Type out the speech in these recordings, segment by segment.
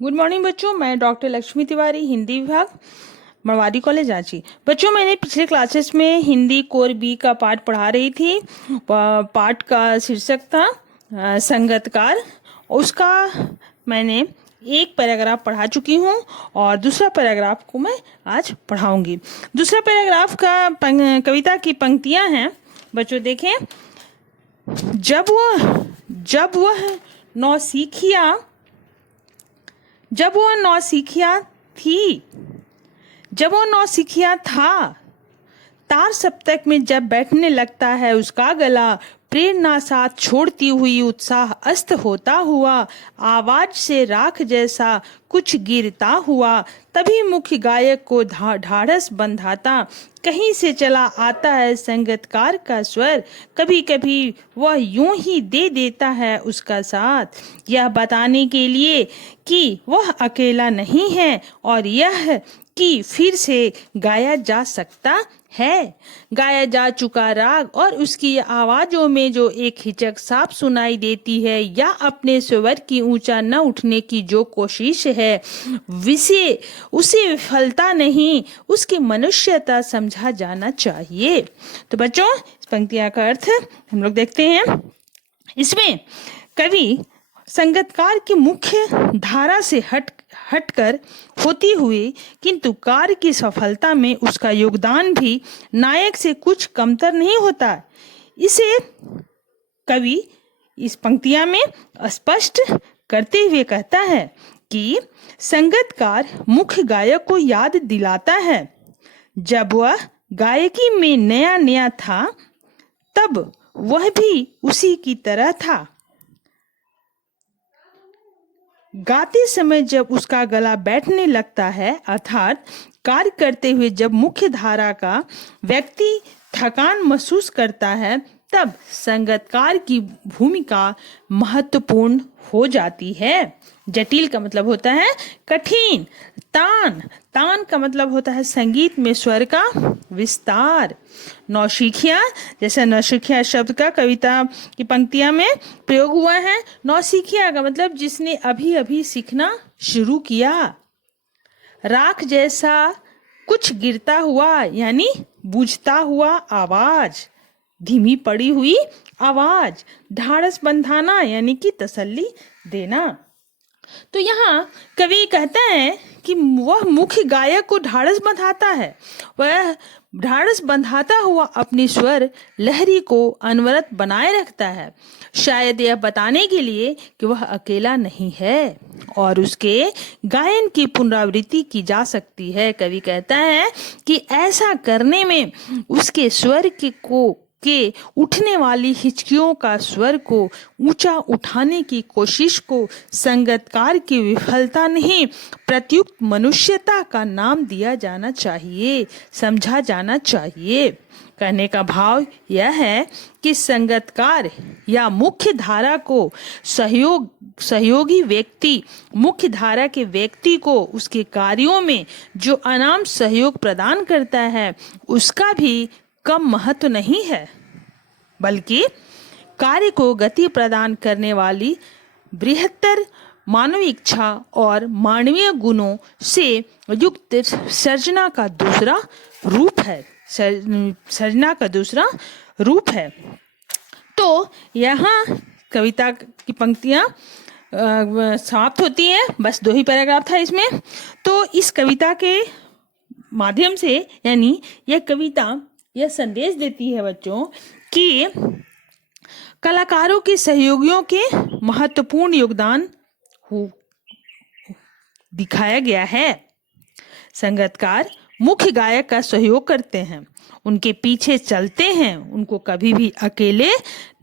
Good morning बच्चों, मैं doctor Lakshmi Tiwari, Hindi विभाग, मरवाड़ी कॉलेज रांची। बच्चों, मैंने पिछले क्लासेस में हिंदी कोर बी का पाठ पढ़ा रही थी। पाठ का शीर्षक था संगतकार। उसका मैंने एक पैराग्राफ पढ़ा चुकी हूँ और दूसरा पैराग्राफ को मैं आज पढ़ाऊंगी। दूसरा पैराग्राफ का कविता की पंक्तियां हैं बच्चों, देखें। जब वह नौसिखिया थी जब वो नौसिखिया था, तार सप्तक में जब बैठने लगता है उसका गला, प्रेरणा साथ छोड़ती हुई उत्साह अस्त होता हुआ, आवाज से राख जैसा कुछ गिरता हुआ, तभी मुख्य गायक को ढाढ़स बंधाता कहीं से चला आता है संगीतकार का स्वर। कभी कभी वह यूं ही दे देता है उसका साथ, यह बताने के लिए कि वह अकेला नहीं है और यह कि फिर से गाया जा सकता है। गाया जा चुका राग और उसकी आवाजों में जो एक हिचक साफ सुनाई देती है या अपने स्वर की ऊंचा न उठने की जो कोशिश है, उसे विफलता नहीं, उसकी मनुष्यता समझा जाना चाहिए। तो बच्चों, इस पंक्तियां का अर्थ हम लोग देखते हैं। इसमें कवि संगीतकार की मुख्य धारा से हटकर होती हुई किंतु कार्य की सफलता में उसका योगदान भी नायक से कुछ कमतर नहीं होता, इसे कवि इस पंक्तियां में स्पष्ट करते हुए कहता है कि संगीतकार मुख्य गायक को याद दिलाता है जब वह गायकी में नया नया था, तब वह भी उसी की तरह था। गाते समय जब उसका गला बैठने लगता है, अर्थात कार्य करते हुए जब मुख्य धारा का व्यक्ति थकान महसूस करता है, तब संगीतकार की भूमिका महत्वपूर्ण हो जाती है। जटिल का मतलब होता है कठिन। तान का मतलब होता है संगीत में स्वर का विस्तार। नौसिखिया, जैसे नौसिखिया शब्द का कविता की पंक्तियां में प्रयोग हुआ है। नौसिखिया का मतलब जिसने अभी अभी सीखना शुरू किया। राख जैसा कुछ गिरता हुआ यानी बुझता हुआ आवाज, धीमी पड़ी हुई आवाज। ढाढ़स बंधाना यानी कि तसल्ली देना। तो यहाँ कवि कहता है कि वह मुख्य गायक को ढाढ़स बंधाता है। वह ढाढ़स बंधाता हुआ अपनी स्वर लहरी को अनवरत बनाए रखता है, शायद यह बताने के लिए कि वह अकेला नहीं है और उसके गायन की पुनरावृत्ति की जा सकती है। कवि कहता है कि ऐसा करने में उसके स्वर के उठने वाली हिचकियों का स्वर को ऊंचा उठाने की कोशिश को संगीतकार की विफलता नहीं, प्रत्युक्त मनुष्यता का नाम दिया जाना चाहिए, समझा जाना चाहिए। कहने का भाव यह है कि संगीतकार या मुख्य धारा को सहयोगी व्यक्ति मुख्य धारा के व्यक्ति को उसके कार्यों में जो अनाम सहयोग प्रदान करता है, उसका भी कम महत्व नहीं है, बल्कि कार्य को गति प्रदान करने वाली बृहत्तर मानवीय इच्छा और मानवीय गुणों से युक्त सर्जना का दूसरा रूप है। तो यहाँ कविता की पंक्तियां समाप्त होती हैं। बस 2 ही पैराग्राफ था इसमें। तो इस कविता के माध्यम से यानी यह कविता यह संदेश देती है बच्चों कि कलाकारों के सहयोगियों के महत्वपूर्ण योगदान दिखाया गया है। संगीतकार मुख्य गायक का सहयोग करते हैं, उनके पीछे चलते हैं, उनको कभी भी अकेले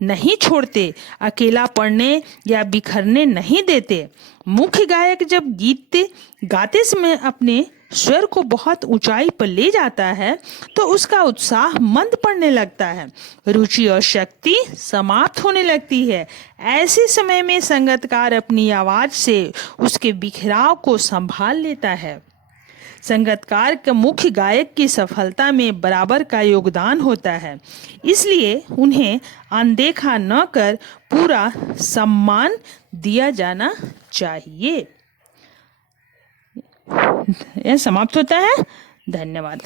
नहीं छोड़ते, अकेला पड़ने या बिखरने नहीं देते। मुख्य गायक जब गीत गाते समय अपने स्वर को बहुत ऊंचाई पर ले जाता है, तो उसका उत्साह मंद पड़ने लगता है, रुचि और शक्ति समाप्त होने लगती है। ऐसे समय में संगीतकार अपनी आवाज से उसके बिखराव को संभाल लेता है। संगीतकार के मुख्य गायक की सफलता में बराबर का योगदान होता है, इसलिए उन्हें अनदेखा न कर पूरा सम्मान दिया जाना चाहिए। यह समाप्त होता है। धन्यवाद।